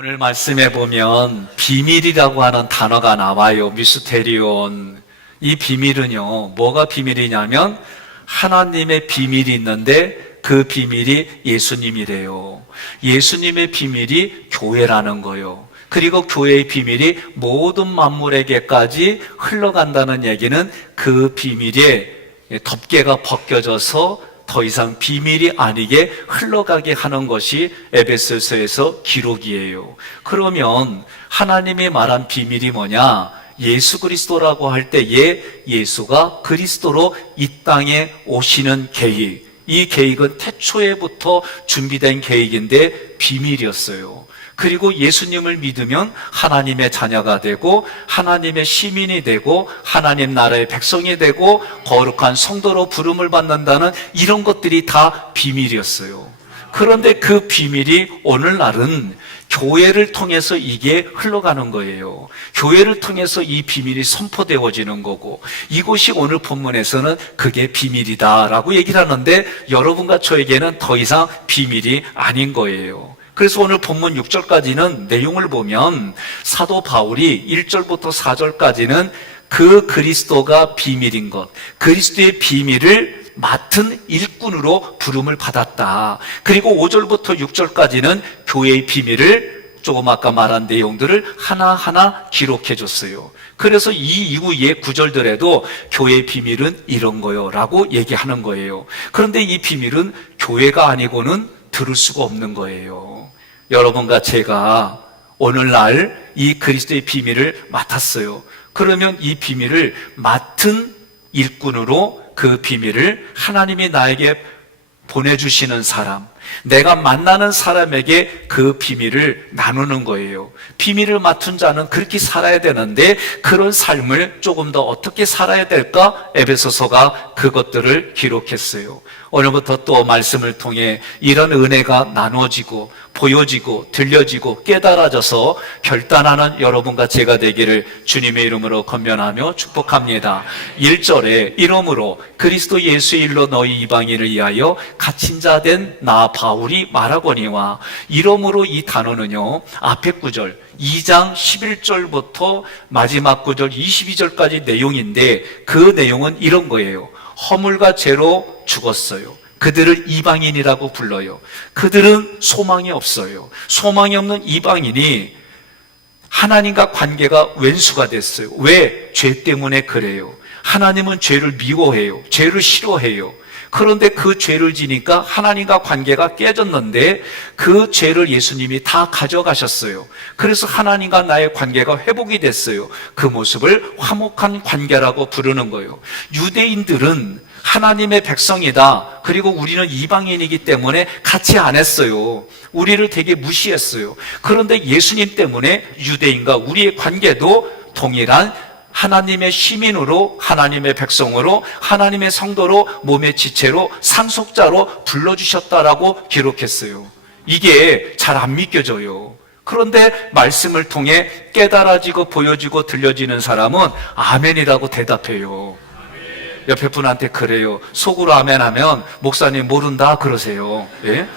오늘 말씀에 보면 비밀이라고 하는 단어가 나와요. 미스테리온. 이 비밀은요, 뭐가 비밀이냐면 하나님의 비밀이 있는데 그 비밀이 예수님이래요. 예수님의 비밀이 교회라는 거예요. 그리고 교회의 비밀이 모든 만물에게까지 흘러간다는 얘기는 그 비밀에 덮개가 벗겨져서 더 이상 비밀이 아니게 흘러가게 하는 것이 에베소서에서 기록이에요. 그러면 하나님이 말한 비밀이 뭐냐? 예수 그리스도라고 할 때에 예수가 그리스도로 이 땅에 오시는 계획, 이 계획은 태초에부터 준비된 계획인데 비밀이었어요. 그리고 예수님을 믿으면 하나님의 자녀가 되고 하나님의 시민이 되고 하나님 나라의 백성이 되고 거룩한 성도로 부름을 받는다는 이런 것들이 다 비밀이었어요. 그런데 그 비밀이 오늘날은 교회를 통해서 이게 흘러가는 거예요. 교회를 통해서 이 비밀이 선포되어지는 거고, 이곳이 오늘 본문에서는 그게 비밀이다라고 얘기를 하는데 여러분과 저에게는 더 이상 비밀이 아닌 거예요. 그래서 오늘 본문 6절까지는 내용을 보면 사도 바울이 1절부터 4절까지는 그 그리스도가 비밀인 것, 그리스도의 비밀을 맡은 일꾼으로 부름을 받았다. 그리고 5절부터 6절까지는 교회의 비밀을 조금 아까 말한 내용들을 하나하나 기록해 줬어요. 그래서 이 이후의 9절들에도 교회의 비밀은 이런 거요 라고 얘기하는 거예요. 그런데 이 비밀은 교회가 아니고는 들을 수가 없는 거예요. 여러분과 제가 오늘날 이 그리스도의 비밀을 맡았어요. 그러면 이 비밀을 맡은 일꾼으로 그 비밀을 하나님이 나에게 보내주시는 사람, 내가 만나는 사람에게 그 비밀을 나누는 거예요. 비밀을 맡은 자는 그렇게 살아야 되는데 그런 삶을 조금 더 어떻게 살아야 될까? 에베소서가 그것들을 기록했어요. 오늘부터 또 말씀을 통해 이런 은혜가 나눠지고 보여지고 들려지고 깨달아져서 결단하는 여러분과 제가 되기를 주님의 이름으로 권면하며 축복합니다. 1절에 이러므로 그리스도 예수의 일로 너희 이방인을 위하여 갇힌 자 된 나 바울이 말하거니와, 이러므로 이 단어는요 앞에 9절 2장 11절부터 마지막 9절 22절까지 내용인데 그 내용은 이런 거예요. 허물과 죄로 죽었어요. 그들을 이방인이라고 불러요. 그들은 소망이 없어요. 소망이 없는 이방인이 하나님과 관계가 왼수가 됐어요. 왜? 죄 때문에 그래요. 하나님은 죄를 미워해요. 죄를 싫어해요. 그런데 그 죄를 지니까 하나님과 관계가 깨졌는데 그 죄를 예수님이 다 가져가셨어요. 그래서 하나님과 나의 관계가 회복이 됐어요. 그 모습을 화목한 관계라고 부르는 거예요. 유대인들은 하나님의 백성이다. 그리고 우리는 이방인이기 때문에 같이 안 했어요. 우리를 되게 무시했어요. 그런데 예수님 때문에 유대인과 우리의 관계도 동일한 하나님의 시민으로, 하나님의 백성으로, 하나님의 성도로, 몸의 지체로, 상속자로 불러주셨다라고 기록했어요. 이게 잘 안 믿겨져요. 그런데 말씀을 통해 깨달아지고 보여지고 들려지는 사람은 아멘이라고 대답해요. 옆에 분한테 그래요. 속으로 아멘 하면 목사님 모른다 그러세요. 예?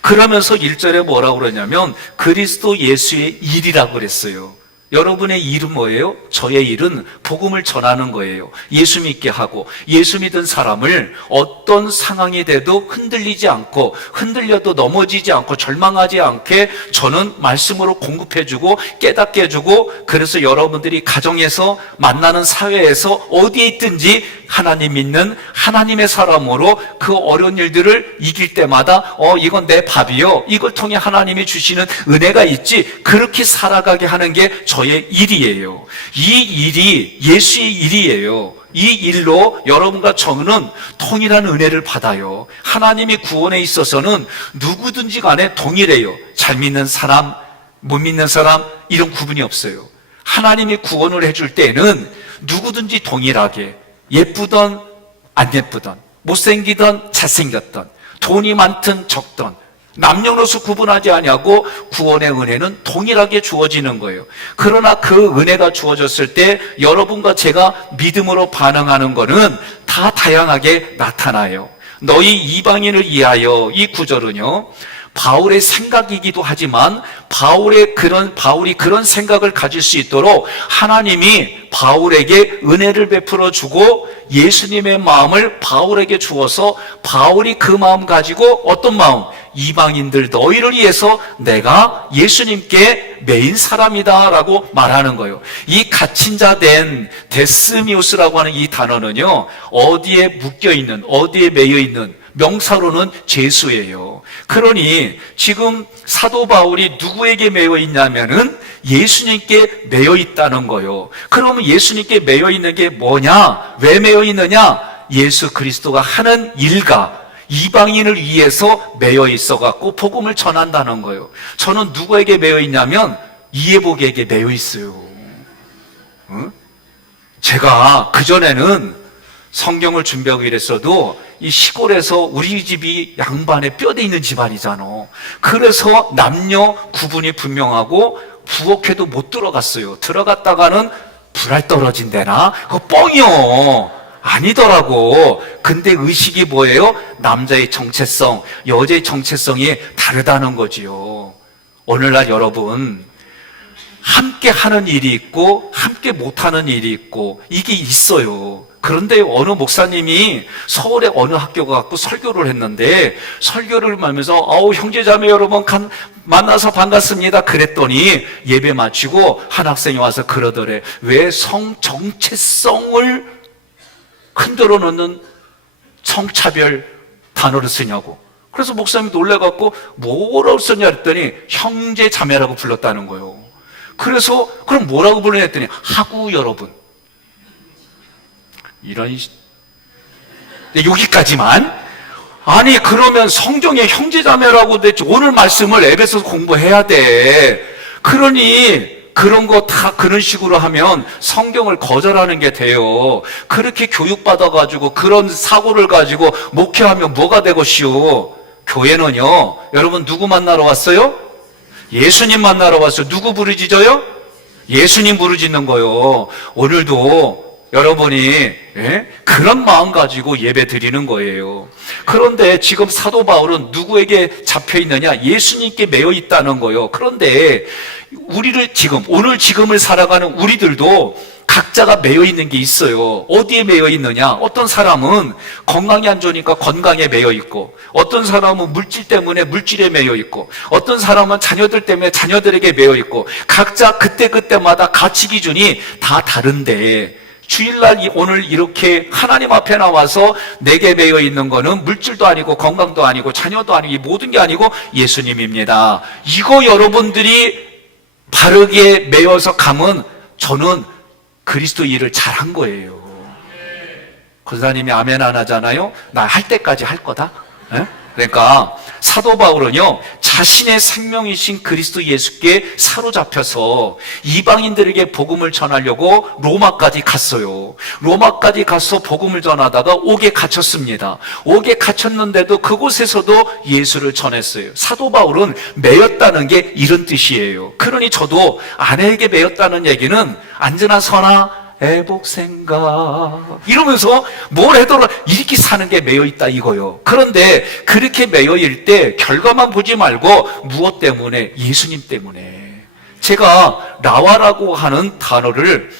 그러면서 1절에 뭐라고 그러냐면 그리스도 예수의 일이라고 그랬어요. 여러분의 일은 뭐예요? 저의 일은 복음을 전하는 거예요. 예수 믿게 하고, 예수 믿은 사람을 어떤 상황이 돼도 흔들리지 않고, 흔들려도 넘어지지 않고 절망하지 않게 저는 말씀으로 공급해주고 깨닫게 해주고, 그래서 여러분들이 가정에서 만나는 사회에서 어디에 있든지 하나님 믿는 하나님의 사람으로 그 어려운 일들을 이길 때마다 이건 내 밥이요, 이걸 통해 하나님이 주시는 은혜가 있지, 그렇게 살아가게 하는 게 저의 일이에요. 이 일이 예수의 일이에요. 이 일로 여러분과 저는 통일한 은혜를 받아요. 하나님이 구원에 있어서는 누구든지 간에 동일해요. 잘 믿는 사람, 못 믿는 사람 이런 구분이 없어요. 하나님이 구원을 해줄 때는 누구든지 동일하게, 예쁘던 안 예쁘던, 못생기던 잘생겼던, 돈이 많든 적던 남녀노소 구분하지 아니하고 구원의 은혜는 동일하게 주어지는 거예요. 그러나 그 은혜가 주어졌을 때 여러분과 제가 믿음으로 반응하는 거는 다 다양하게 나타나요. 너희 이방인을 위하여, 이 구절은요 바울의 생각이기도 하지만 바울이 그런 생각을 가질 수 있도록 하나님이 바울에게 은혜를 베풀어 주고 예수님의 마음을 바울에게 주어서 바울이 그 마음 가지고 어떤 마음? 이방인들 너희를 위해서 내가 예수님께 매인 사람이다 라고 말하는 거예요. 이 갇힌 자 된 데스미우스라고 하는 이 단어는요, 어디에 묶여있는, 어디에 매여있는, 명사로는 죄수예요. 그러니 지금 사도 바울이 누구에게 매여 있냐면은 예수님께 매여 있다는 거예요. 그러면 예수님께 매여 있는 게 뭐냐? 왜 매여 있느냐? 예수 그리스도가 하는 일과 이방인을 위해서 매여 있어갖고 복음을 전한다는 거예요. 저는 누구에게 매여 있냐면 이해복에게 매여 있어요. 응? 제가 그전에는 성경을 준비하고 이랬어도 이 시골에서 우리 집이 양반의 뼈대 있는 집안이잖아. 그래서 남녀 구분이 분명하고 부엌에도 못 들어갔어요. 들어갔다가는 불알 떨어진대나? 그거 뻥이요. 아니더라고. 근데 의식이 뭐예요? 남자의 정체성, 여자의 정체성이 다르다는 거지요. 오늘날 여러분, 함께 하는 일이 있고 함께 못하는 일이 있고 이게 있어요. 그런데 어느 목사님이 서울의 어느 학교 가서 설교를 했는데 설교를 하면서 형제자매 여러분 만나서 반갑습니다 그랬더니 예배 마치고 한 학생이 와서 그러더래. 왜 성 정체성을 흔들어 놓는 성차별 단어를 쓰냐고. 그래서 목사님이 놀래갖고 뭐라고 썼냐 했더니 형제자매라고 불렀다는 거예요. 그래서 그럼 뭐라고 부르냐 했더니 하구 여러분. 이런 여기까지만. 아니 그러면 성경에 형제자매라고 됐지. 오늘 말씀을 앱에서 공부해야 돼. 그러니 그런 거 다 그런 식으로 하면 성경을 거절하는 게 돼요. 그렇게 교육받아가지고 그런 사고를 가지고 목회하면 뭐가 되겠시오? 교회는요, 여러분 누구 만나러 왔어요? 예수님 만나러 왔어요. 누구 부르짖어요? 예수님 부르짖는 거요. 오늘도 여러분이 그런 마음 가지고 예배 드리는 거예요. 그런데 지금 사도 바울은 누구에게 잡혀 있느냐? 예수님께 매여 있다는 거예요. 그런데 오늘 지금을 살아가는 우리들도 각자가 매여 있는 게 있어요. 어디에 매여 있느냐? 어떤 사람은 건강이 안 좋으니까 건강에 매여 있고, 어떤 사람은 물질 때문에 물질에 매여 있고, 어떤 사람은 자녀들 때문에 자녀들에게 매여 있고, 각자 그때그때마다 가치 기준이 다 다른데, 주일날 오늘 이렇게 하나님 앞에 나와서 내게 매여 있는 거는 물질도 아니고 건강도 아니고 자녀도 아니고 모든 게 아니고 예수님입니다. 이거 여러분들이 바르게 매여서 가면 저는 그리스도 일을 잘한 거예요. 권사님이 아멘 안 하잖아요. 나 할 때까지 할 거다. 그러니까 사도 바울은요, 자신의 생명이신 그리스도 예수께 사로잡혀서 이방인들에게 복음을 전하려고 로마까지 갔어요. 로마까지 가서 복음을 전하다가 옥에 갇혔습니다. 옥에 갇혔는데도 그곳에서도 예수를 전했어요. 사도 바울은 매였다는 게 이런 뜻이에요. 그러니 저도 아내에게 매였다는 얘기는 안전한 선아 애복생각 이러면서 뭘 해도 이렇게 사는 게 매여있다 이거요. 그런데 그렇게 매여일 때 결과만 보지 말고 무엇 때문에? 예수님 때문에. 제가 라와라고 하는 단어를,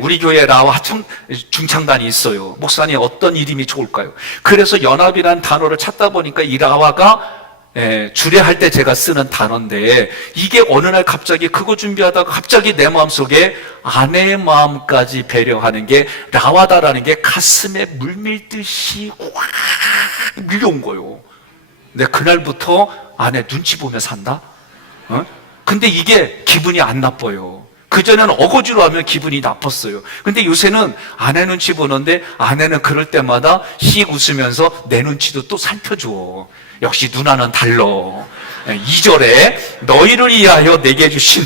우리 교회 라와 중창단이 있어요. 목사님 어떤 이름이 좋을까요? 그래서 연합이라는 단어를 찾다 보니까 이 라와가 주례할 때 제가 쓰는 단어인데, 이게 어느 날 갑자기 그거 준비하다가 갑자기 내 마음속에 아내의 마음까지 배려하는 게 라와다라는 게 가슴에 물밀듯이 확 밀려온 거예요. 근데 그날부터 아내 눈치 보며 산다? 근데 이게 기분이 안 나빠요. 그전에는 어거지로 하면 기분이 나빴어요. 근데 요새는 아내 눈치 보는데 아내는 그럴 때마다 씩 웃으면서 내 눈치도 또 살펴줘. 역시 누나는 달라. 2절에 너희를 위하여 내게 주신,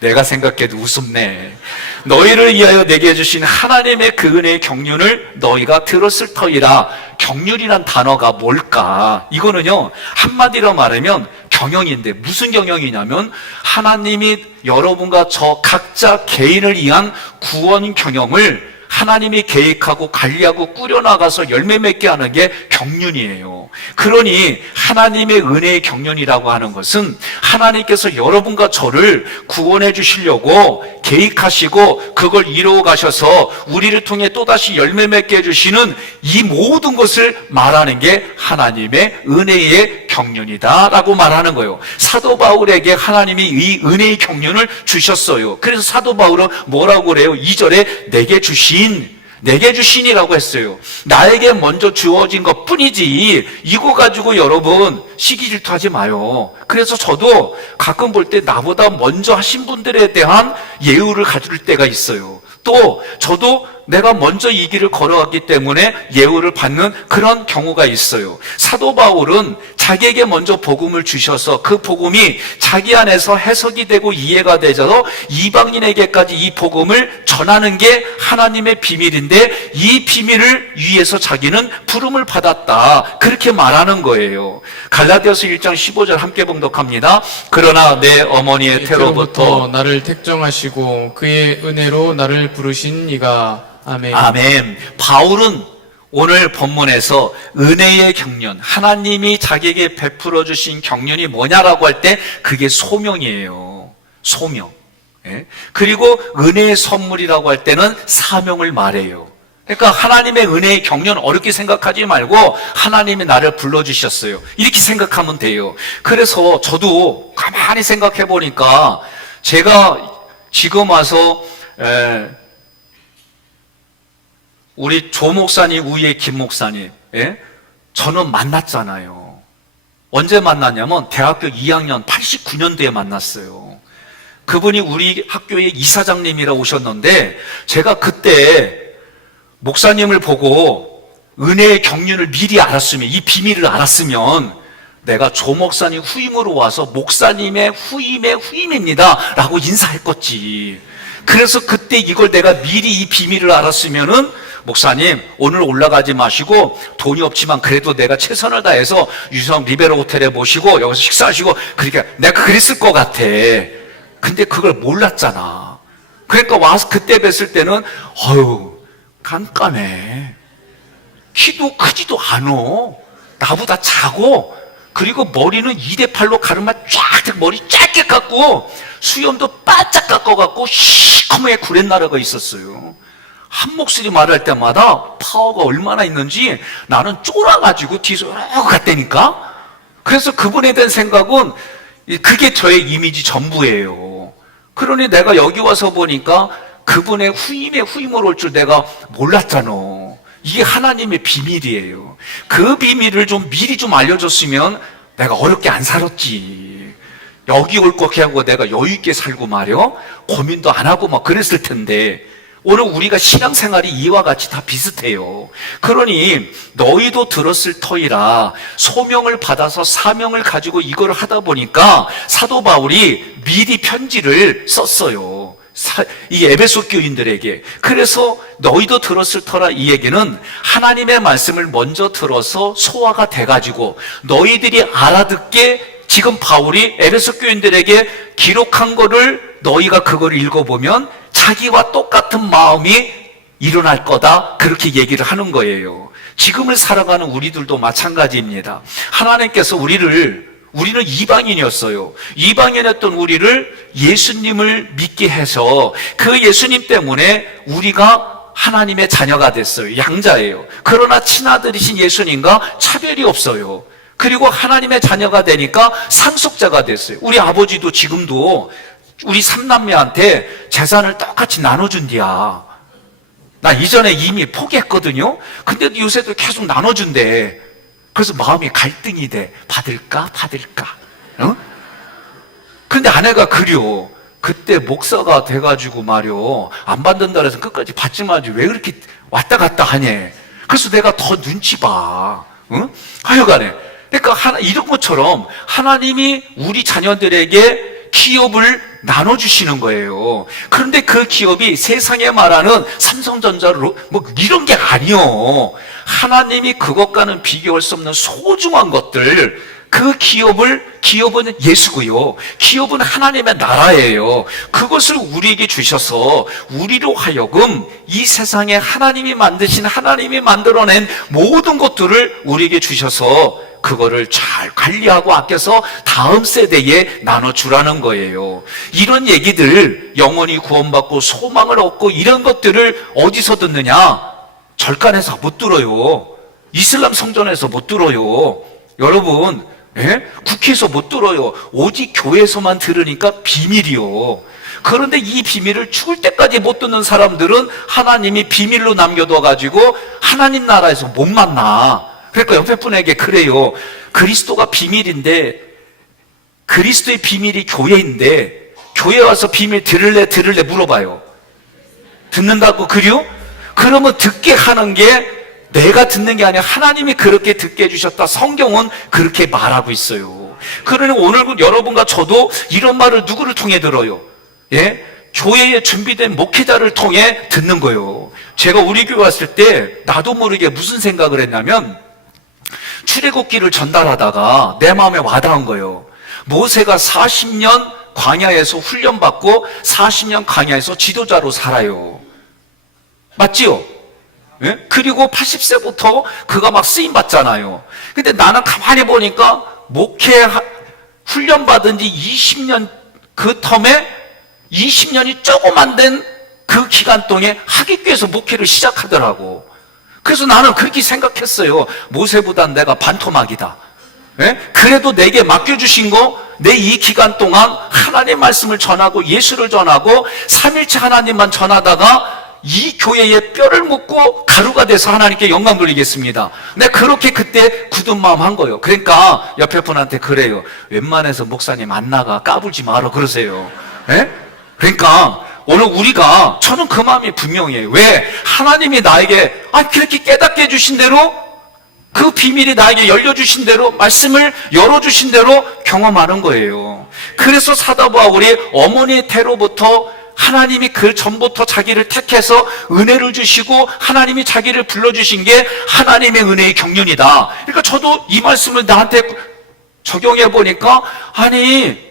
내가 생각해도 우습네. 너희를 위하여 내게 주신 하나님의 그 은혜의 경륜을 너희가 들었을 터이라. 경륜이란 단어가 뭘까? 이거는요, 한마디로 말하면 경영인데, 무슨 경영이냐면 하나님이 여러분과 저 각자 개인을 위한 구원 경영을 하나님이 계획하고 관리하고 꾸려나가서 열매 맺게 하는 게 경륜이에요. 그러니 하나님의 은혜의 경륜이라고 하는 것은 하나님께서 여러분과 저를 구원해 주시려고 계획하시고 그걸 이루어 가셔서 우리를 통해 또다시 열매 맺게 해주시는 이 모든 것을 말하는 게 하나님의 은혜의 경륜이다라고 말하는 거예요. 사도 바울에게 하나님이 이 은혜의 경륜을 주셨어요. 그래서 사도 바울은 뭐라고 그래요? 2절에 내게 주신이라고 했어요. 나에게 먼저 주어진 것 뿐이지 이거 가지고 여러분 시기 질투하지 마요. 그래서 저도 가끔 볼 때 나보다 먼저 하신 분들에 대한 예우를 가질 때가 있어요. 또 저도 내가 먼저 이 길을 걸어왔기 때문에 예우를 받는 그런 경우가 있어요. 사도 바울은 자기에게 먼저 복음을 주셔서 그 복음이 자기 안에서 해석이 되고 이해가 되셔서 이방인에게까지 이 복음을 전하는 게 하나님의 비밀인데 이 비밀을 위해서 자기는 부름을 받았다. 그렇게 말하는 거예요. 갈라디아서 1장 15절 함께 봉독합니다. 그러나 내 어머니의 태로부터 나를 택정하시고 그의 은혜로 나를 부르신 이가 아멘. 아멘. 바울은 오늘 본문에서 은혜의 경륜, 하나님이 자기에게 베풀어 주신 경륜이 뭐냐라고 할 때 그게 소명이에요. 소명. 예? 그리고 은혜의 선물이라고 할 때는 사명을 말해요. 그러니까 하나님의 은혜의 경륜 어렵게 생각하지 말고 하나님이 나를 불러주셨어요. 이렇게 생각하면 돼요. 그래서 저도 가만히 생각해 보니까 제가 지금 와서 우리 조 목사님 위에 김 목사님, 예? 저는 만났잖아요. 언제 만났냐면 대학교 2학년 89년도에 만났어요. 그분이 우리 학교의 이사장님이라 오셨는데 제가 그때 목사님을 보고 은혜의 경륜을 미리 알았으면, 이 비밀을 알았으면 내가 조 목사님 후임으로 와서 목사님의 후임의 후임입니다 라고 인사했겠지. 그래서 그때 이걸 내가 미리 이 비밀을 알았으면은 목사님 오늘 올라가지 마시고 돈이 없지만 그래도 내가 최선을 다해서 유성 리베로 호텔에 모시고 여기서 식사하시고, 그러니까 내가 그랬을 것 같아. 근데 그걸 몰랐잖아. 그러니까 와서 그때 뵀을 때는 깜깜해. 키도 크지도 않아. 나보다 작고, 그리고 머리는 2대8로 가르마 쫙 머리 짧게 깎고 수염도 바짝 깎아갖고 시커멓게 구렛나루가 있었어요. 한 목소리 말할 때마다 파워가 얼마나 있는지 나는 쫄아가지고 뒤에서 갔다니까. 그래서 그분에 대한 생각은 그게 저의 이미지 전부예요. 그러니 내가 여기 와서 보니까 그분의 후임의 후임으로 올 줄 내가 몰랐잖아. 이게 하나님의 비밀이에요. 그 비밀을 좀 미리 좀 알려줬으면 내가 어렵게 안 살았지. 여기 올 것 하고 내가 여유 있게 살고 말이야. 고민도 안 하고 막 그랬을 텐데 오늘 우리가 신앙생활이 이와 같이 다 비슷해요. 그러니 너희도 들었을 터이라 소명을 받아서 사명을 가지고 이걸 하다 보니까 사도 바울이 미리 편지를 썼어요. 이 에베소 교인들에게. 그래서 너희도 들었을 터라 이 얘기는 하나님의 말씀을 먼저 들어서 소화가 돼가지고 너희들이 알아듣게 지금 바울이 에베소 교인들에게 기록한 거를 너희가 그걸 읽어보면 자기와 똑같은 마음이 일어날 거다, 그렇게 얘기를 하는 거예요. 지금을 살아가는 우리들도 마찬가지입니다. 하나님께서 우리는 이방인이었어요. 이방인이었던 우리를 예수님을 믿게 해서 그 예수님 때문에 우리가 하나님의 자녀가 됐어요. 양자예요. 그러나 친아들이신 예수님과 차별이 없어요. 그리고 하나님의 자녀가 되니까 상속자가 됐어요. 우리 아버지도 지금도 우리 삼남매한테 재산을 똑같이 나눠준디야. 나 이전에 이미 포기했거든요. 근데 요새도 계속 나눠준대. 그래서 마음이 갈등이 돼. 받을까? 어? 근데 아내가 그려. 그때 목사가 돼가지고 말이요. 안 받는다 그래서 끝까지 받지 말지. 왜 그렇게 왔다 갔다 하냐. 그래서 내가 더 눈치 봐. 응? 하여간에. 그러니까 이런 것처럼 하나님이 우리 자녀들에게 기업을 나눠주시는 거예요. 그런데 그 기업이 세상에 말하는 삼성전자로 뭐 이런 게 아니요. 하나님이 그것과는 비교할 수 없는 소중한 것들, 그 기업은 예수고요. 기업은 하나님의 나라예요. 그것을 우리에게 주셔서 우리로 하여금 이 세상에 하나님이 만드신, 하나님이 만들어낸 모든 것들을 우리에게 주셔서 그거를 잘 관리하고 아껴서 다음 세대에 나눠주라는 거예요. 이런 얘기들, 영원히 구원받고 소망을 얻고 이런 것들을 어디서 듣느냐? 절간에서 못 들어요. 이슬람 성전에서 못 들어요. 여러분, 국회에서 못 들어요. 오직 교회에서만 들으니까 비밀이요. 그런데 이 비밀을 죽을 때까지 못 듣는 사람들은 하나님이 비밀로 남겨둬가지고 하나님 나라에서 못 만나. 그러니까 옆에 분에게 그래요. 그리스도가 비밀인데, 그리스도의 비밀이 교회인데, 교회 와서 비밀 들을래 물어봐요. 듣는다고 그래요? 그러면 듣게 하는 게 내가 듣는 게 아니라 하나님이 그렇게 듣게 해주셨다. 성경은 그렇게 말하고 있어요. 그러니 오늘 여러분과 저도 이런 말을 누구를 통해 들어요? 교회에 준비된 목회자를 통해 듣는 거예요. 제가 우리 교회 왔을 때 나도 모르게 무슨 생각을 했냐면 출애굽기를 전달하다가 내 마음에 와닿은 거예요. 모세가 40년 광야에서 훈련받고 40년 광야에서 지도자로 살아요. 맞지요? 그리고 80세부터 그가 막 쓰임 받잖아요. 근데 나는 가만히 보니까 목회 훈련받은 지 20년 그 텀에 20년이 조금 안 된 그 기간 동안에 하객교에서 목회를 시작하더라고. 그래서 나는 그렇게 생각했어요. 모세보단 내가 반토막이다. 그래도 내게 맡겨주신 거, 내 이 기간 동안 하나님의 말씀을 전하고 예수를 전하고 삼일체 하나님만 전하다가 이 교회에 뼈를 묻고 가루가 돼서 하나님께 영광 돌리겠습니다. 내가 그렇게 그때 굳은 마음 한 거예요. 그러니까 옆에 분한테 그래요. 웬만해서 목사님 안 나가 까불지 마라 그러세요. 그러니까 오늘 우리가, 저는 그 마음이 분명해요. 왜? 하나님이 나에게 그렇게 깨닫게 해주신 대로, 그 비밀이 나에게 열려주신 대로, 말씀을 열어주신 대로 경험하는 거예요. 그래서 사도 바울이 어머니의 태로부터 하나님이 그 전부터 자기를 택해서 은혜를 주시고 하나님이 자기를 불러주신 게 하나님의 은혜의 경륜이다. 그러니까 저도 이 말씀을 나한테 적용해 보니까, 아니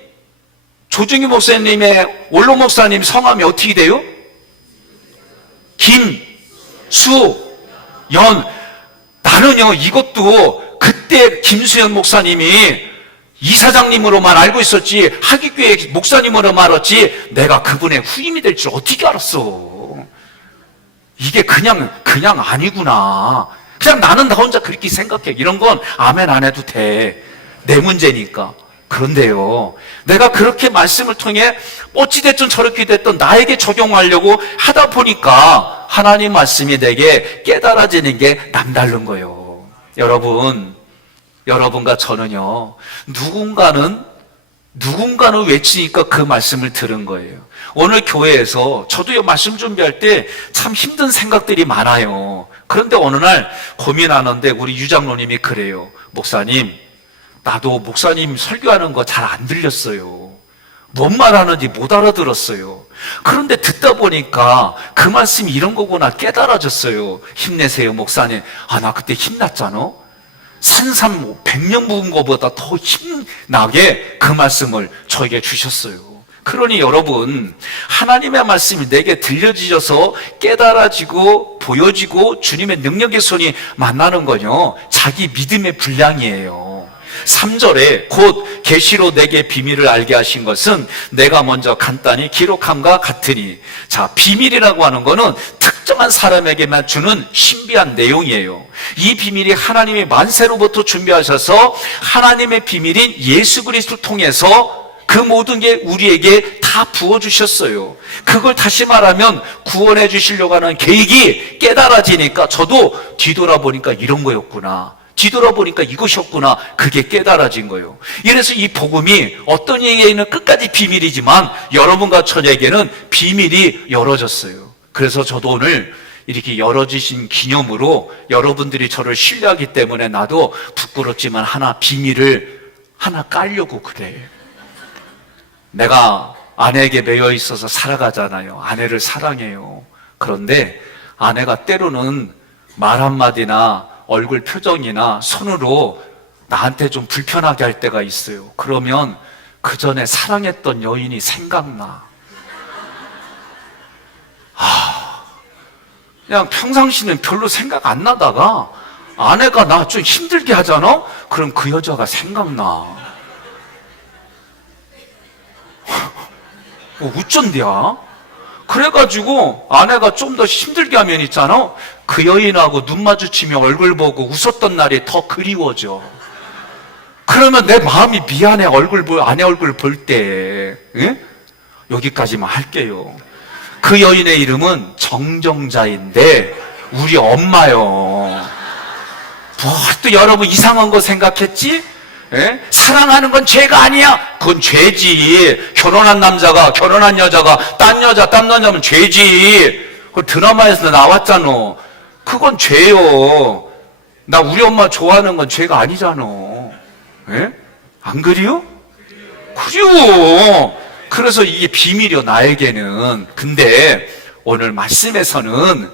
조중희 목사님의 원로 목사님 성함이 어떻게 돼요? 김수연. 나는요 이것도 그때 김수연 목사님이 이사장님으로만 알고 있었지 하기교회 목사님으로만 알았지 내가 그분의 후임이 될 줄 어떻게 알았어. 이게 그냥 아니구나. 그냥 나는 나 혼자 그렇게 생각해. 이런 건 아멘 안 해도 돼. 내 문제니까. 그런데요, 내가 그렇게 말씀을 통해 어찌됐든 저렇게 됐든 나에게 적용하려고 하다 보니까 하나님 말씀이 내게 깨달아지는 게 남다른 거예요. 여러분과 저는요, 누군가는 외치니까 그 말씀을 들은 거예요. 오늘 교회에서 저도요 말씀 준비할 때 참 힘든 생각들이 많아요. 그런데 어느 날 고민하는데 우리 유장로님이 그래요. 목사님, 나도 목사님 설교하는 거 잘 안 들렸어요. 뭔 말하는지 못 알아들었어요. 그런데 듣다 보니까 그 말씀이 이런 거구나 깨달아졌어요. 힘내세요 목사님. 나 그때 힘났잖아. 산삼 100년 묵은 것보다 더 힘나게 그 말씀을 저에게 주셨어요. 그러니 여러분, 하나님의 말씀이 내게 들려지셔서 깨달아지고 보여지고 주님의 능력의 손이 만나는 건요, 자기 믿음의 분량이에요. 3절에 곧 계시로 내게 비밀을 알게 하신 것은 내가 먼저 간단히 기록함과 같으니. 자, 비밀이라고 하는 거는 특정한 사람에게만 주는 신비한 내용이에요. 이 비밀이 하나님이 만세로부터 준비하셔서 하나님의 비밀인 예수 그리스도를 통해서 그 모든 게 우리에게 다 부어주셨어요. 그걸 다시 말하면 구원해 주시려고 하는 계획이 깨달아지니까 저도 뒤돌아보니까 이런 거였구나. 뒤돌아보니까 이것이었구나. 그게 깨달아진 거예요. 이래서 이 복음이 어떤 이에게는 끝까지 비밀이지만 여러분과 저에게는 비밀이 열어졌어요. 그래서 저도 오늘 이렇게 열어지신 기념으로 여러분들이 저를 신뢰하기 때문에 나도 부끄럽지만 비밀을 하나 깔려고 그래. 내가 아내에게 매여 있어서 살아가잖아요. 아내를 사랑해요. 그런데 아내가 때로는 말 한마디나 얼굴 표정이나 손으로 나한테 좀 불편하게 할 때가 있어요. 그러면 그 전에 사랑했던 여인이 생각나. 그냥 평상시는 별로 생각 안 나다가 아내가 나 좀 힘들게 하잖아? 그럼 그 여자가 생각나. 어쩐디야? 그래가지고 아내가 좀 더 힘들게 하면 있잖아? 그 여인하고 눈 마주치며 얼굴 보고 웃었던 날이 더 그리워져. 그러면 내 마음이 미안해. 아내 얼굴 볼 때. 예? 여기까지만 할게요. 그 여인의 이름은 정정자인데 우리 엄마요. 뭐 또 여러분 이상한 거 생각했지? 예? 사랑하는 건 죄가 아니야. 그건 죄지. 결혼한 남자가 결혼한 여자가 딴 남자면 죄지. 그 드라마에서 나왔잖아. 그건 죄요. 나 우리 엄마 좋아하는 건 죄가 아니잖아. 예? 안 그래요? 그래요. 그래서 이게 비밀이요, 나에게는. 근데 오늘 말씀에서는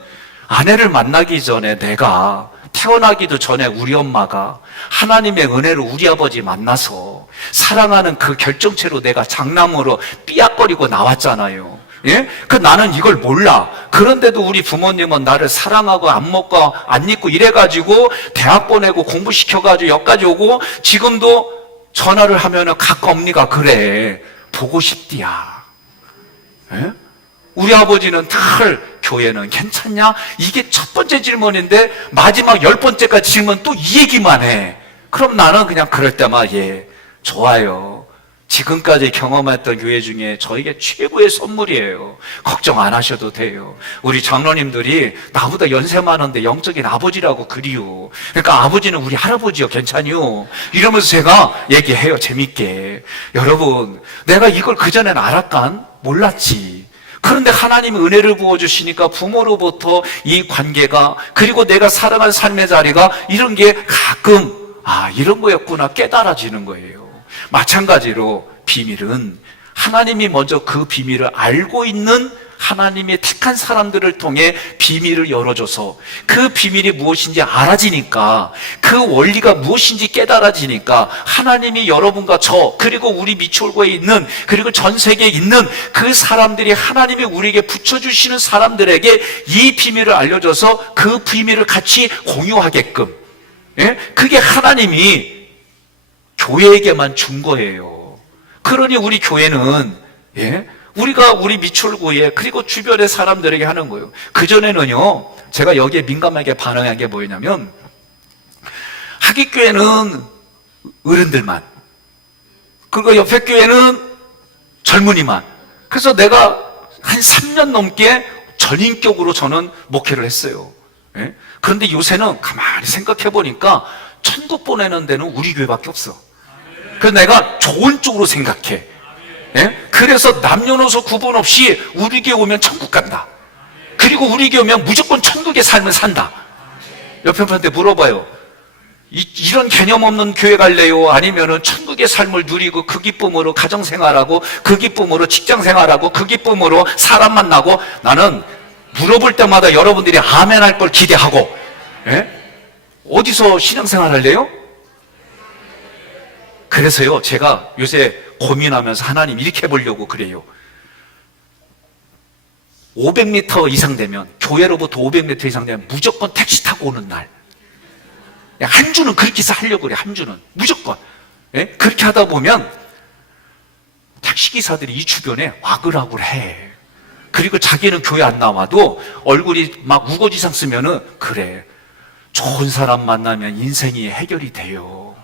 아내를 만나기 전에 내가 태어나기도 전에 우리 엄마가 하나님의 은혜로 우리 아버지 만나서 사랑하는 그 결정체로 내가 장남으로 삐약거리고 나왔잖아요. 예? 나는 이걸 몰라. 그런데도 우리 부모님은 나를 사랑하고 안 먹고 안 입고 이래가지고 대학 보내고 공부시켜가지고 여기까지 오고 지금도 전화를 하면은 가까움니가 그래. 보고 싶디야. 예? 우리 아버지는 늘 교회는 괜찮냐? 이게 첫 번째 질문인데 마지막 10번째까지 질문 또 이 얘기만 해. 그럼 나는 그냥 그럴 때마다 예, 좋아요. 지금까지 경험했던 교회 중에 저에게 최고의 선물이에요. 걱정 안 하셔도 돼요. 우리 장로님들이 나보다 연세 많은데 영적인 아버지라고 그리요. 그러니까 아버지는 우리 할아버지요. 괜찮요. 이러면서 제가 얘기해요. 재밌게. 여러분, 내가 이걸 그전엔 알았간? 몰랐지. 그런데 하나님이 은혜를 부어주시니까 부모로부터 이 관계가, 그리고 내가 살아간 삶의 자리가 이런 게 가끔 이런 거였구나 깨달아지는 거예요. 마찬가지로 비밀은 하나님이 먼저 그 비밀을 알고 있는 하나님이 택한 사람들을 통해 비밀을 열어줘서 그 비밀이 무엇인지 알아지니까, 그 원리가 무엇인지 깨달아지니까 하나님이 여러분과 저 그리고 우리 미추홀고에 있는 그리고 전 세계에 있는 그 사람들이 하나님이 우리에게 붙여주시는 사람들에게 이 비밀을 알려줘서 그 비밀을 같이 공유하게끔, 예? 그게 하나님이 교회에게만 준 거예요. 그러니 우리 교회는 예? 우리가 우리 미추홀고에 그리고 주변의 사람들에게 하는 거예요. 그전에는요, 제가 여기에 민감하게 반응한 게 뭐냐면, 하깃교회는 어른들만, 그리고 옆에 교회는 젊은이만. 그래서 내가 한 3년 넘게 전인격으로 저는 목회를 했어요. 예? 그런데 요새는 가만히 생각해 보니까 천국 보내는 데는 우리 교회밖에 없어. 그래서 내가 좋은 쪽으로 생각해. 예? 그래서 남녀노소 구분 없이 우리 교회 오면 천국 간다. 그리고 우리 교회 오면 무조건 천국의 삶을 산다. 옆에 분한테 물어봐요. 이런 개념 없는 교회 갈래요? 아니면은 천국의 삶을 누리고 그 기쁨으로 가정생활하고 그 기쁨으로 직장생활하고 그 기쁨으로 사람 만나고. 나는 물어볼 때마다 여러분들이 아멘 할 걸 기대하고, 예? 어디서 신앙생활 할래요? 그래서요, 제가 요새 고민하면서 하나님 이렇게 해보려고 그래요. 500m 이상 되면, 교회로부터 500m 이상 되면 무조건 택시 타고 오는 날. 한 주는 그렇게 하려고 그래, 한 주는. 무조건. 예? 그렇게 하다 보면 택시기사들이 이 주변에 와글와글 해. 그리고 자기는 교회 안 나와도 얼굴이 막 우거지상 쓰면은, 그래, 좋은 사람 만나면 인생이 해결이 돼요.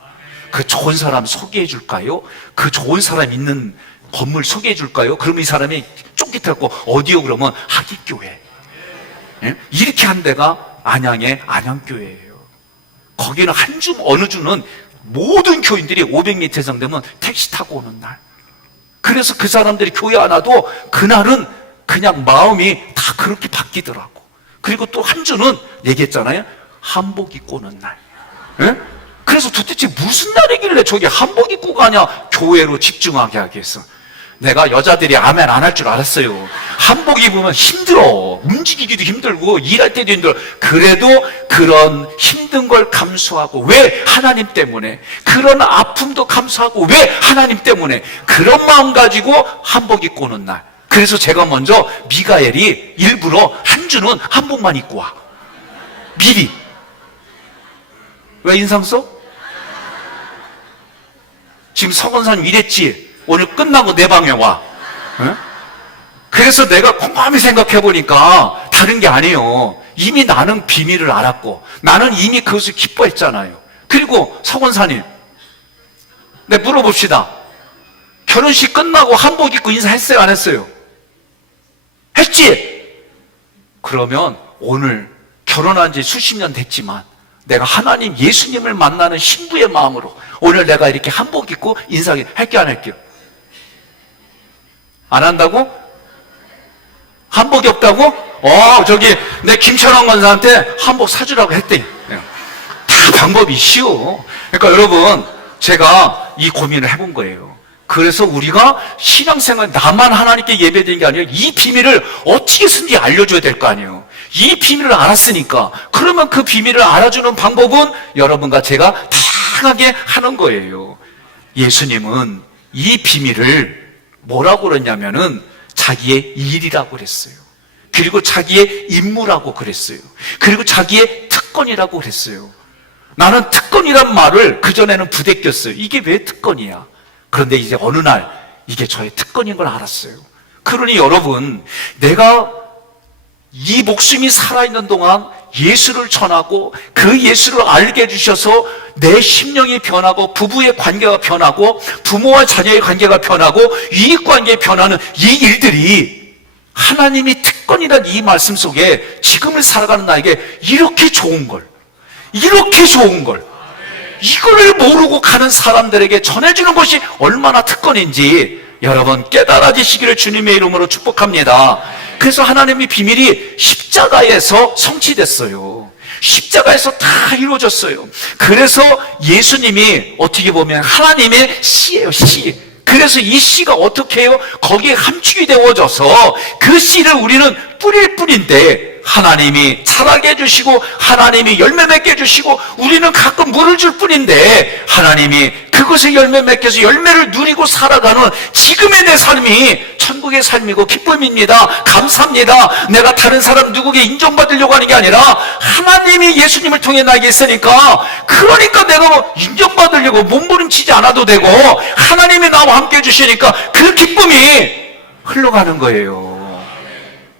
그 좋은 사람 소개해 줄까요? 그 좋은 사람 있는 건물 소개해 줄까요? 그러면 이 사람이 쫑깃하고, 어디요? 그러면 하깃교회. 예? 이렇게 한 데가 안양의 안양교회예요. 거기는 한 주, 어느 주는 모든 교인들이 500m 이상 되면 택시 타고 오는 날. 그래서 그 사람들이 교회 안 와도 그날은 그냥 마음이 다 그렇게 바뀌더라고. 그리고 또 한 주는 얘기했잖아요. 한복 입고 오는 날. 예? 그래서 도대체 무슨 날이길래 저기 한복 입고 가냐? 교회로 집중하게 하겠어. 내가 여자들이 아멘 안 할 줄 알았어요. 한복 입으면 힘들어. 움직이기도 힘들고 일할 때도 힘들어. 그래도 그런 힘든 걸 감수하고, 왜? 하나님 때문에. 그런 아픔도 감수하고, 왜? 하나님 때문에. 그런 마음 가지고 한복 입고 오는 날. 그래서 제가 먼저 미가엘이 일부러 한 주는 한복만 입고 와. 미리. 왜 인상 써? 지금 서건사님 이랬지? 오늘 끝나고 내 방에 와. 응? 그래서 내가 곰곰이 생각해 보니까 다른 게 아니에요. 이미 나는 비밀을 알았고, 나는 이미 그것을 기뻐했잖아요. 그리고 서건사님, 네, 물어봅시다. 결혼식 끝나고 한복 입고 인사했어요, 안 했어요? 했지? 그러면 오늘 결혼한 지 수십 년 됐지만 내가 하나님 예수님을 만나는 신부의 마음으로 오늘 내가 이렇게 한복 입고 인사할게, 안 할게요? 안 한다고? 한복이 없다고? 저기 내 김철원 권사한테 한복 사주라고 했더니 다 방법이 쉬워. 그러니까 여러분, 제가 이 고민을 해본 거예요. 그래서 우리가 신앙생활, 나만 하나님께 예배드리는 게 아니라 이 비밀을 어떻게든지 알려줘야 될 거 아니에요. 이 비밀을 알았으니까, 그러면 그 비밀을 알아주는 방법은 여러분과 제가 다양하게 하는 거예요. 예수님은 이 비밀을 뭐라고 그랬냐면은 자기의 일이라고 그랬어요. 그리고 자기의 임무라고 그랬어요. 그리고 자기의 특권이라고 그랬어요. 나는 특권이란 말을 그전에는 부대꼈어요. 이게 왜 특권이야? 그런데 이제 어느 날 이게 저의 특권인 걸 알았어요. 그러니 여러분, 내가 이 목숨이 살아있는 동안 예수를 전하고 그 예수를 알게 해주셔서 내 심령이 변하고, 부부의 관계가 변하고, 부모와 자녀의 관계가 변하고, 이익관계가 변하는 이 일들이 하나님이 특권이란 이 말씀 속에 지금을 살아가는 나에게 이렇게 좋은 걸, 이거를 모르고 가는 사람들에게 전해주는 것이 얼마나 특권인지 여러분 깨달아지시기를 주님의 이름으로 축복합니다. 그래서 하나님의 비밀이 십자가에서 성취됐어요. 십자가에서 다 이루어졌어요. 그래서 예수님이 어떻게 보면 하나님의 씨예요, 씨. 그래서 이 씨가 어떻게 해요? 거기에 함축이 되어져서 그 씨를 우리는 뿌릴 뿐인데, 하나님이 자라게 해주시고 하나님이 열매 맺게 해주시고 우리는 가끔 물을 줄 뿐인데, 하나님이 그것에 열매 맺혀서 열매를 누리고 살아가는 지금의 내 삶이 천국의 삶이고 기쁨입니다. 감사합니다. 내가 다른 사람 누구에게 인정받으려고 하는 게 아니라 하나님이 예수님을 통해 나에게 있으니까, 그러니까 내가 뭐 인정받으려고 몸부림치지 않아도 되고 하나님이 나와 함께 해주시니까 그 기쁨이 흘러가는 거예요.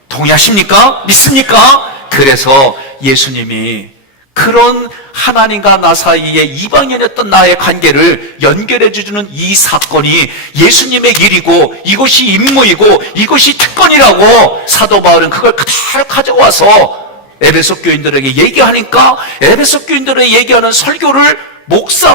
동의하십니까? 믿습니까? 그래서 예수님이 그런 하나님과 나 사이에 이방인이었던 나의 관계를 연결해 주는 이 사건이 예수님의 일이고, 이것이 임무이고, 이것이 특권이라고 사도 바울은 그걸 그대로 가져와서 에베소 교인들에게 얘기하니까, 에베소 교인들에게 얘기하는 설교를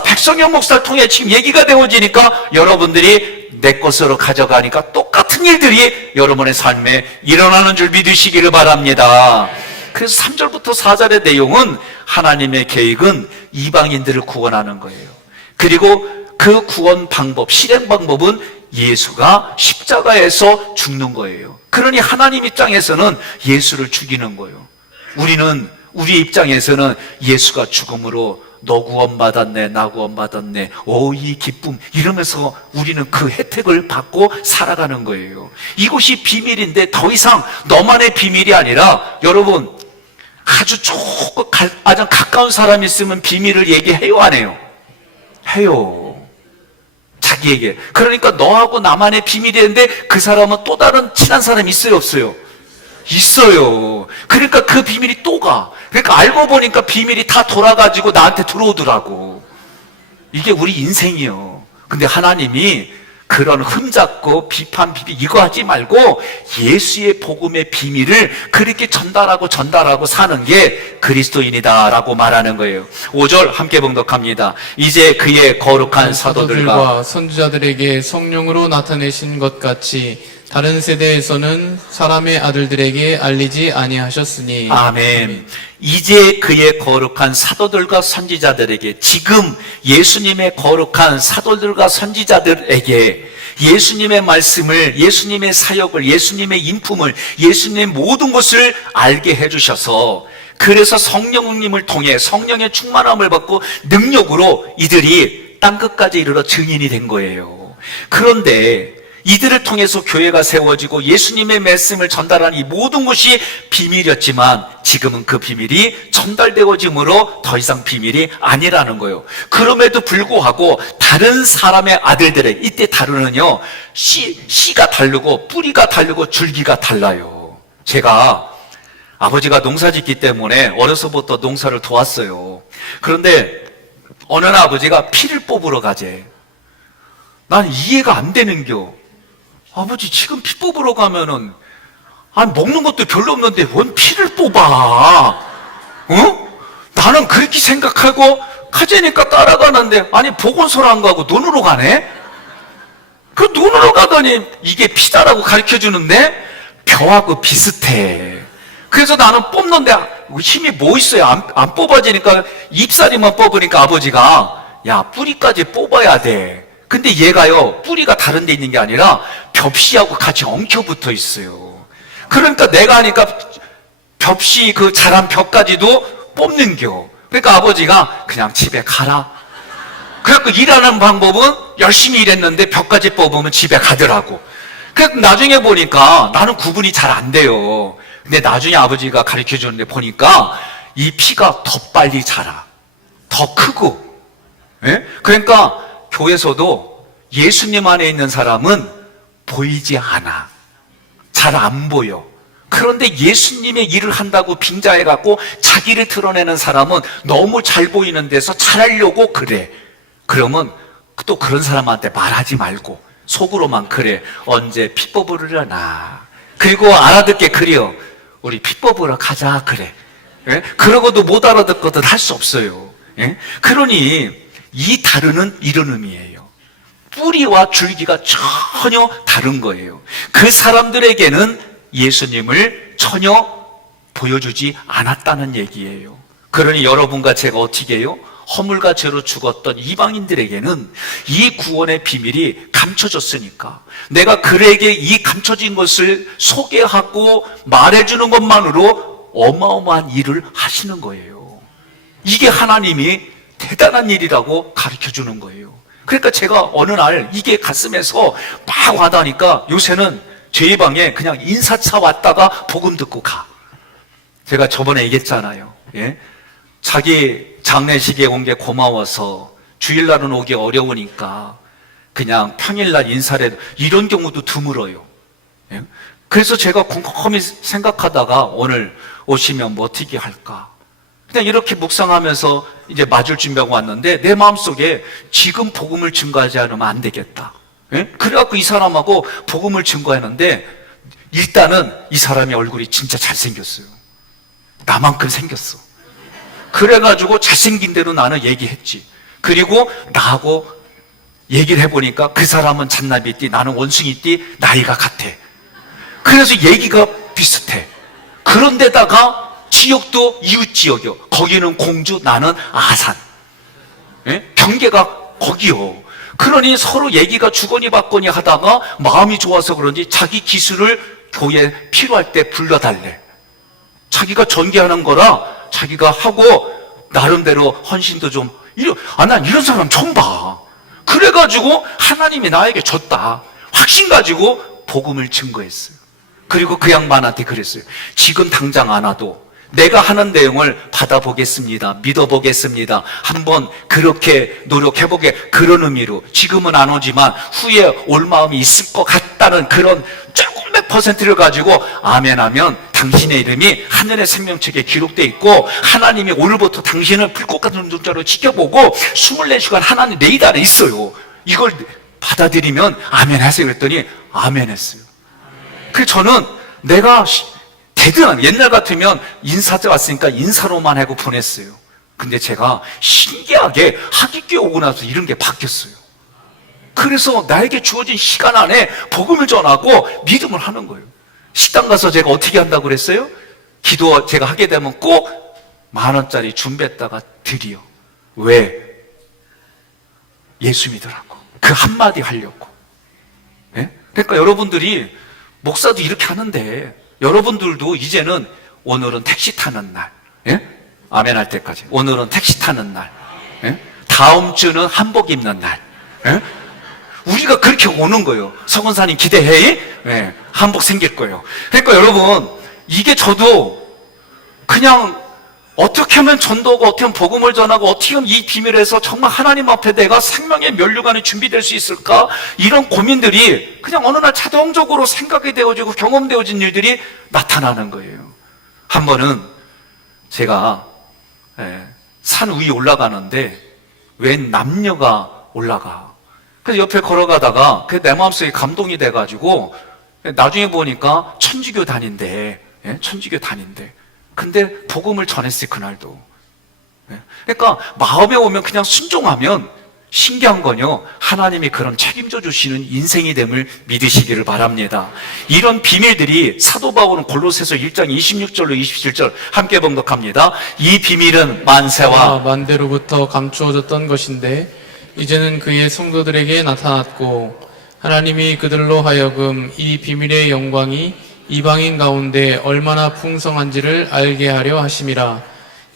백성영 목사를 통해 지금 얘기가 되어지니까 여러분들이 내 것으로 가져가니까 똑같은 일들이 여러분의 삶에 일어나는 줄 믿으시기를 바랍니다. 그래서 3절부터 4절의 내용은 하나님의 계획은 이방인들을 구원하는 거예요. 그리고 그 구원 방법, 실행 방법은 예수가 십자가에서 죽는 거예요. 그러니 하나님 입장에서는 예수를 죽이는 거예요. 우리 입장에서는 예수가 죽음으로 너 구원받았네, 나 구원받았네, 이 기쁨, 이러면서 우리는 그 혜택을 받고 살아가는 거예요. 이것이 비밀인데 더 이상 너만의 비밀이 아니라, 여러분, 아주 가까운 사람이 있으면 비밀을 얘기해요, 안 해요? 해요. 자기에게. 그러니까 너하고 나만의 비밀이었는데 그 사람은 또 다른 친한 사람이 있어요, 없어요? 있어요. 그러니까 그 비밀이 또 가. 그러니까 알고 보니까 비밀이 다 돌아가지고 나한테 들어오더라고. 이게 우리 인생이에요. 근데 하나님이 그런 흠잡고 비판, 비비 이거 하지 말고 예수의 복음의 비밀을 그렇게 전달하고 사는 게 그리스도인이다라고 말하는 거예요. 5절 함께 봉독합니다. 이제 그의 거룩한 사도들과 선지자들에게 성령으로 나타내신 것 같이 다른 세대에서는 사람의 아들들에게 알리지 아니하셨으니. 아멘. 이제 그의 거룩한 사도들과 선지자들에게, 지금 예수님의 거룩한 사도들과 선지자들에게 예수님의 말씀을, 예수님의 사역을, 예수님의 인품을, 예수님의 모든 것을 알게 해주셔서, 그래서 성령님을 통해 성령의 충만함을 받고 능력으로 이들이 땅끝까지 이르러 증인이 된 거예요. 그런데 이들을 통해서 교회가 세워지고 예수님의 말씀을 전달하는 이 모든 것이 비밀이었지만 지금은 그 비밀이 전달되어짐으로 더 이상 비밀이 아니라는 거예요. 그럼에도 불구하고 다른 사람의 아들들의 이때 다루는요, 씨가 다르고 뿌리가 다르고 줄기가 달라요. 제가 아버지가 농사 짓기 때문에 어려서부터 농사를 도왔어요. 그런데 어느 날 아버지가 피를 뽑으러 가재. 난 이해가 안 되는겨. 아버지 지금 피 뽑으러 가면은 먹는 것도 별로 없는데 원 피를 뽑아? 나는 그렇게 생각하고 가재니까 따라가는데 보건소로 안 가고 눈으로 가네? 그 눈으로 가더니 이게 피다라고 가르쳐주는데 벼하고 비슷해. 그래서 나는 뽑는데 힘이 뭐 있어요? 안 뽑아지니까 잎사리만 뽑으니까 아버지가 야 뿌리까지 뽑아야 돼. 근데 얘가요 뿌리가 다른 데 있는 게 아니라 벽씨하고 같이 엉켜 붙어 있어요. 그러니까 내가 하니까 벽씨 그 자란 벽까지도 뽑는겨. 그러니까 아버지가 그냥 집에 가라. 그래갖고 일하는 방법은 열심히 일했는데 벽까지 뽑으면 집에 가더라고. 그래서 나중에 보니까 나는 구분이 잘 안 돼요. 근데 나중에 아버지가 가르쳐 주는데 보니까 이 피가 더 빨리 자라. 더 크고. 예? 그러니까 교회에서도 예수님 안에 있는 사람은 보이지 않아. 잘 안 보여. 그런데 예수님의 일을 한다고 빙자해갖고 자기를 드러내는 사람은 너무 잘 보이는 데서 잘하려고 그래. 그러면 또 그런 사람한테 말하지 말고 속으로만 그래. 언제 피 뽑으려나. 그리고 알아듣게 그려. 우리 피 뽑으러 가자 그래. 예? 그러고도 못 알아듣거든 할 수 없어요. 예? 그러니 이 다루는 이런 의미예요. 뿌리와 줄기가 전혀 다른 거예요. 그 사람들에게는 예수님을 전혀 보여주지 않았다는 얘기예요. 그러니 여러분과 제가 어떻게 해요? 허물과 죄로 죽었던 이방인들에게는 이 구원의 비밀이 감춰졌으니까 내가 그에게 이 감춰진 것을 소개하고 말해주는 것만으로 어마어마한 일을 하시는 거예요. 이게 하나님이 대단한 일이라고 가르쳐주는 거예요. 그러니까 제가 어느 날 이게 가슴에서 막 와닿으니까 요새는 제 방에 그냥 인사차 왔다가 복음 듣고 가. 제가 저번에 얘기했잖아요. 예? 자기 장례식에 온 게 고마워서 주일날은 오기 어려우니까 그냥 평일날 인사를 해도 이런 경우도 드물어요. 예? 그래서 제가 곰곰이 생각하다가 오늘 오시면 뭐 어떻게 할까? 그냥 이렇게 묵상하면서 이제 맞을 준비하고 왔는데 내 마음속에 지금 복음을 증거하지 않으면 안 되겠다. 예? 그래갖고 이 사람하고 복음을 증거하는데 일단은 이 사람의 얼굴이 진짜 잘생겼어요. 나만큼 생겼어. 그래가지고 잘생긴 대로 나는 얘기했지. 그리고 나하고 얘기를 해보니까 그 사람은 잔나비띠, 나는 원숭이띠, 나이가 같아. 그래서 얘기가 비슷해. 그런데다가 지역도 이웃 지역이요. 거기는 공주, 나는 아산. 예? 경계가 거기요. 그러니 서로 얘기가 주거니 받거니 하다가 마음이 좋아서 그런지 자기 기술을 교회에 필요할 때 불러달래. 자기가 전개하는 거라 자기가 하고 나름대로 헌신도 좀 난 이런 사람 처음 봐. 그래가지고 하나님이 나에게 줬다 확신 가지고 복음을 증거했어요. 그리고 그 양반한테 그랬어요. 지금 당장 안 와도 내가 하는 내용을 받아보겠습니다. 믿어보겠습니다. 한번 그렇게 노력해보게. 그런 의미로 지금은 안 오지만 후에 올 마음이 있을 것 같다는 그런 조금의 퍼센트를 가지고 아멘 하면 당신의 이름이 하늘의 생명책에 기록되어 있고 하나님이 오늘부터 당신을 불꽃 같은 눈자로 지켜보고 24시간 하나님 내 입 안에 있어요. 이걸 받아들이면 아멘 하세요. 그랬더니 아멘 했어요. 그래서 저는 내가 대단한, 옛날 같으면 인사자 왔으니까 인사로만 하고 보냈어요. 근데 제가 신기하게 학위교회 오고 나서 이런 게 바뀌었어요. 그래서 나에게 주어진 시간 안에 복음을 전하고 믿음을 하는 거예요. 식당 가서 제가 어떻게 한다고 그랬어요? 기도 제가 하게 되면 꼭 10,000원짜리 준비했다가 드려. 왜? 예수 믿으라고. 그 한마디 하려고. 그러니까 여러분들이 목사도 이렇게 하는데 여러분들도 이제는 오늘은 택시 타는 날, 예? 아멘 할 때까지. 오늘은 택시 타는 날, 예? 다음 주는 한복 입는 날, 예? 우리가 그렇게 오는 거예요. 성은사님 기대해? 예, 한복 생길 거예요. 그러니까 여러분, 이게 저도 그냥 어떻게 하면 전도하고 어떻게 하면 복음을 전하고 어떻게 하면 이 비밀에서 정말 하나님 앞에 내가 생명의 면류관이 준비될 수 있을까? 이런 고민들이 그냥 어느 날 자동적으로 생각이 되어지고 경험되어진 일들이 나타나는 거예요. 한 번은 제가 산 위에 올라가는데 웬 남녀가 올라가. 그래서 옆에 걸어가다가 내 마음속에 감동이 돼가지고 나중에 보니까 천주교 다닌대. 천주교 다닌대. 근데 복음을 전했어요, 그날도. 그러니까 마음에 오면 그냥 순종하면 신기한 건요, 하나님이 그런 책임져 주시는 인생이 됨을 믿으시기를 바랍니다. 이런 비밀들이 사도 바울은 골로새서 1장 26절로 27절 함께 봉독합니다. 이 비밀은 만세와 만대로부터 감추어졌던 것인데 이제는 그의 성도들에게 나타났고 하나님이 그들로 하여금 이 비밀의 영광이 이방인 가운데 얼마나 풍성한지를 알게 하려 하심이라.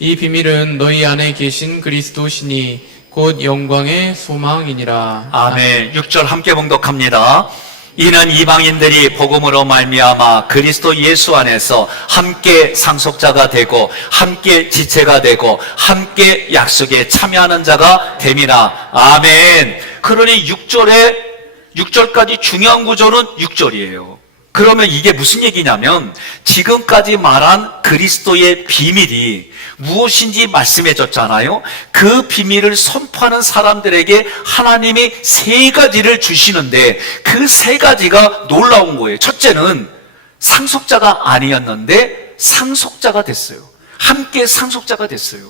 이 비밀은 너희 안에 계신 그리스도시니 곧 영광의 소망이니라. 아멘. 6절 함께 봉독합니다. 이는 이방인들이 복음으로 말미암아 그리스도 예수 안에서 함께 상속자가 되고 함께 지체가 되고 함께 약속에 참여하는 자가 됨이라. 아멘. 그러니 6절까지 중요한 구절은 6절이에요. 그러면 이게 무슨 얘기냐면 지금까지 말한 그리스도의 비밀이 무엇인지 말씀해 줬잖아요. 그 비밀을 선포하는 사람들에게 하나님이 세 가지를 주시는데 그 세 가지가 놀라운 거예요. 첫째는 상속자가 아니었는데 상속자가 됐어요. 함께 상속자가 됐어요.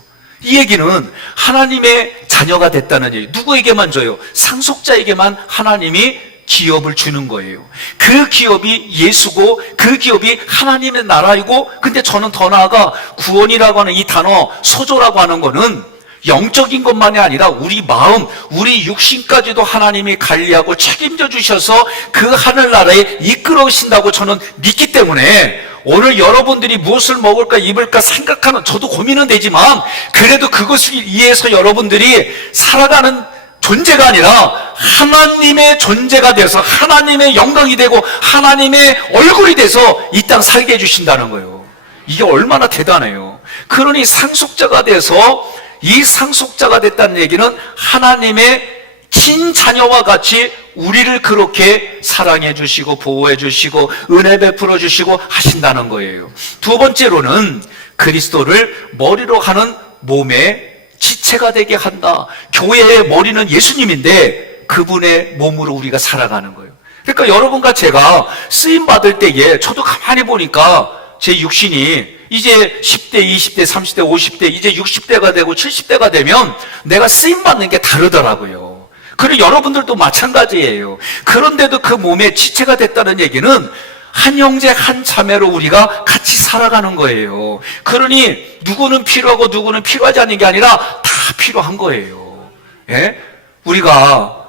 이 얘기는 하나님의 자녀가 됐다는 얘기. 누구에게만 줘요? 상속자에게만 하나님이 기업을 주는 거예요. 그 기업이 예수고 그 기업이 하나님의 나라이고, 근데 저는 더 나아가 구원이라고 하는 이 단어, 소조라고 하는 거는 영적인 것만이 아니라 우리 마음, 우리 육신까지도 하나님이 관리하고 책임져 주셔서 그 하늘나라에 이끌어오신다고 저는 믿기 때문에 오늘 여러분들이 무엇을 먹을까 입을까 생각하는, 저도 고민은 되지만 그래도 그것을 이해해서 여러분들이 살아가는 존재가 아니라 하나님의 존재가 되어서 하나님의 영광이 되고 하나님의 얼굴이 돼서 이 땅 살게 해주신다는 거예요. 이게 얼마나 대단해요. 그러니 상속자가 돼서, 이 상속자가 됐다는 얘기는 하나님의 친자녀와 같이 우리를 그렇게 사랑해 주시고 보호해 주시고 은혜 베풀어 주시고 하신다는 거예요. 두 번째로는 그리스도를 머리로 하는 몸의 지체가 되게 한다. 교회의 머리는 예수님인데 그분의 몸으로 우리가 살아가는 거예요. 그러니까 여러분과 제가 쓰임 받을 때에 저도 가만히 보니까 제 육신이 이제 10대, 20대, 30대, 50대, 이제 60대가 되고 70대가 되면 내가 쓰임 받는 게 다르더라고요. 그리고 여러분들도 마찬가지예요. 그런데도 그 몸의 지체가 됐다는 얘기는 한 형제 한 자매로 우리가 같이 살아가는 거예요. 그러니 누구는 필요하고 누구는 필요하지 않는 게 아니라 다 필요한 거예요. 예? 우리가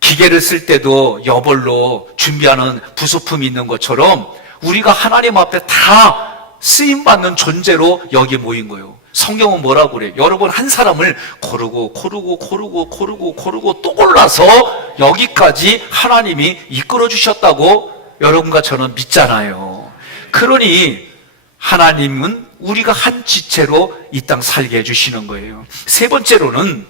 기계를 쓸 때도 여벌로 준비하는 부속품이 있는 것처럼 우리가 하나님 앞에 다 쓰임받는 존재로 여기 모인 거예요. 성경은 뭐라고 그래요? 여러분 한 사람을 고르고 또 골라서 여기까지 하나님이 이끌어 주셨다고 여러분과 저는 믿잖아요. 그러니 하나님은 우리가 한 지체로 이 땅 살게 해주시는 거예요. 세 번째로는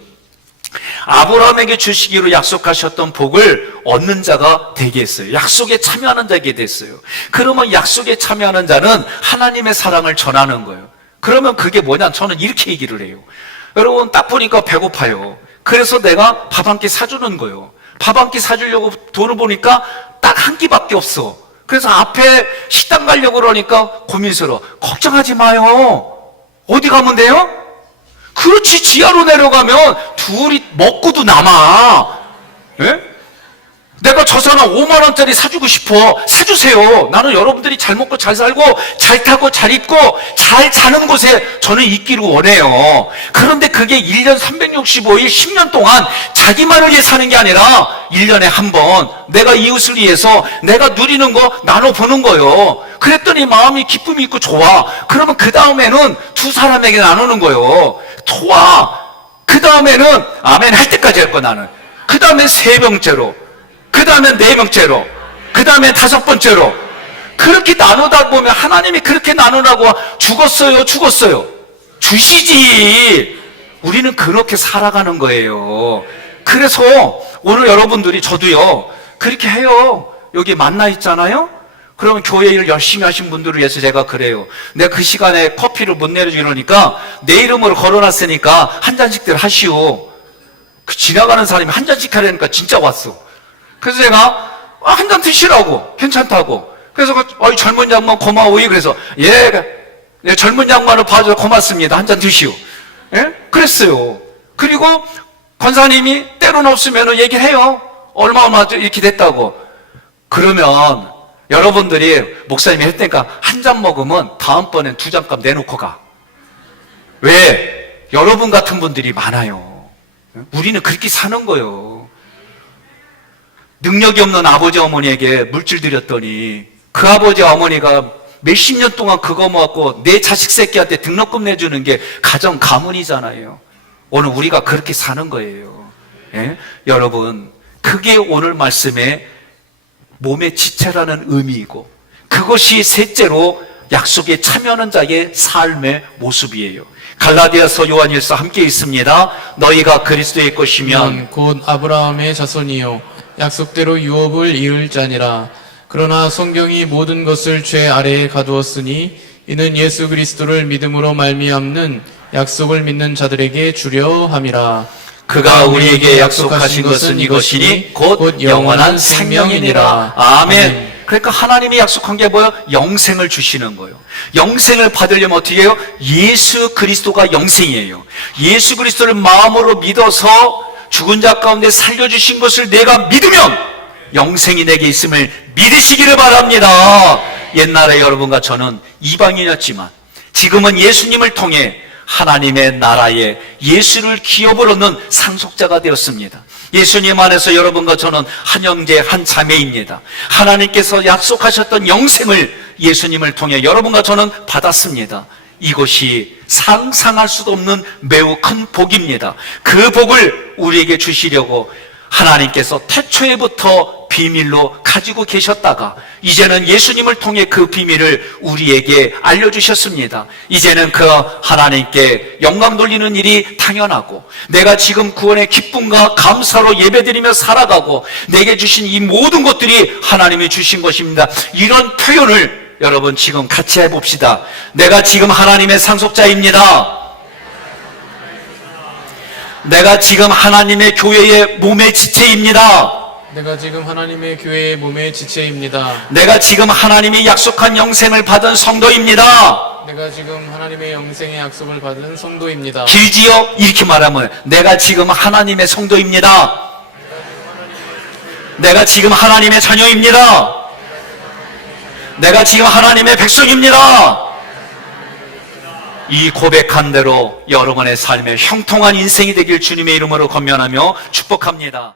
아브라함에게 주시기로 약속하셨던 복을 얻는 자가 되게 했어요. 약속에 참여하는 자게 됐어요. 그러면 약속에 참여하는 자는 하나님의 사랑을 전하는 거예요. 그러면 그게 뭐냐? 저는 이렇게 얘기를 해요. 여러분 딱 보니까 배고파요. 그래서 내가 밥 한 끼 사주는 거예요. 밥 한 끼 사주려고 돈을 보니까 딱 한 끼밖에 없어. 그래서 앞에 식당 가려고 그러니까 고민스러워. 걱정하지 마요. 어디 가면 돼요? 그렇지, 지하로 내려가면 둘이 먹고도 남아. 예? 내가 저 사람 5만 원짜리 사주고 싶어. 사주세요. 나는 여러분들이 잘 먹고 잘 살고 잘 타고 잘 입고 잘 사는 곳에 저는 있기를 원해요. 그런데 그게 1년 365일 10년 동안 자기만을 위해 사는 게 아니라 1년에 한 번 내가 이웃을 위해서 내가 누리는 거 나눠보는 거예요. 그랬더니 마음이 기쁨이 있고 좋아. 그러면 그 다음에는 두 사람에게 나누는 거예요. 좋아. 그 다음에는 아멘 할 때까지 할 거야 나는. 그 다음에 세 번째로, 그 다음에 네 번째로, 그 다음에 다섯 번째로. 그렇게 나누다 보면 하나님이 그렇게 나누라고 죽었어요. 주시지. 우리는 그렇게 살아가는 거예요. 그래서 오늘 여러분들이 저도요 그렇게 해요. 여기 만나 있잖아요. 그러면 교회 일 열심히 하신 분들을 위해서 제가 그래요. 내가 그 시간에 커피를 못 내려주려니까 내 이름으로 걸어놨으니까 한 잔씩들 하시오. 그 지나가는 사람이 한 잔씩 하려니까 진짜 왔어. 그래서 제가 한 잔 드시라고. 괜찮다고. 그래서 젊은 양반 고마워요. 그래서 예, 젊은 양반을 봐줘서 고맙습니다. 한 잔 드시오. 예? 그랬어요. 그리고 권사님이 때론 없으면 얘기해요. 얼마 이렇게 됐다고. 그러면 여러분들이 목사님이 할 테니까 한 잔 먹으면 다음번엔 두 잔값 내놓고 가. 왜? 여러분 같은 분들이 많아요. 우리는 그렇게 사는 거예요. 능력이 없는 아버지 어머니에게 물질 드렸더니 그 아버지 어머니가 몇십 년 동안 그거 먹고 내 자식 새끼한테 등록금 내주는 게 가정 가문이잖아요. 오늘 우리가 그렇게 사는 거예요. 예? 여러분, 그게 오늘 말씀의 몸의 지체라는 의미이고 그것이 셋째로 약속에 참여하는 자의 삶의 모습이에요. 갈라디아서 요한일서 함께 있습니다. 너희가 그리스도의 것이면 곧 아브라함의 자손이요 약속대로 유업을 이을 자니라. 그러나 성경이 모든 것을 죄 아래에 가두었으니 이는 예수 그리스도를 믿음으로 말미암는 약속을 믿는 자들에게 주려 함이라. 그가 우리에게 약속하신 것은 이것이니 곧 영원한 생명이니라. 아멘. 그러니까 하나님이 약속한 게 뭐예요? 영생을 주시는 거예요. 영생을 받으려면 어떻게 해요? 예수 그리스도가 영생이에요. 예수 그리스도를 마음으로 믿어서 죽은 자 가운데 살려주신 것을 내가 믿으면 영생이 내게 있음을 믿으시기를 바랍니다. 옛날에 여러분과 저는 이방인이었지만 지금은 예수님을 통해 하나님의 나라에 예수를 기업을 얻는 상속자가 되었습니다. 예수님 안에서 여러분과 저는 한 형제 한 자매입니다. 하나님께서 약속하셨던 영생을 예수님을 통해 여러분과 저는 받았습니다. 이것이 상상할 수도 없는 매우 큰 복입니다. 그 복을 우리에게 주시려고 하나님께서 태초에부터 비밀로 가지고 계셨다가 이제는 예수님을 통해 그 비밀을 우리에게 알려주셨습니다. 이제는 그 하나님께 영광 돌리는 일이 당연하고 내가 지금 구원의 기쁨과 감사로 예배드리며 살아가고 내게 주신 이 모든 것들이 하나님이 주신 것입니다. 이런 표현을 여러분 지금 같이 해봅시다. 내가 지금 하나님의 상속자입니다. 내가 지금 하나님의 교회의 몸의 지체입니다. 내가 지금 하나님의 교회의 몸의 지체입니다. 내가 지금 하나님이 약속한 영생을 받은 성도입니다. 내가 지금 하나님의 영생의 약속을 받은 성도입니다. 길지요? 이렇게 말하면 내가 지금 하나님의 성도입니다. 내가 지금 하나님의 자녀입니다. 내가 지금 하나님의 백성입니다. 이 고백한 대로 여러분의 삶에 형통한 인생이 되길 주님의 이름으로 권면하며 축복합니다.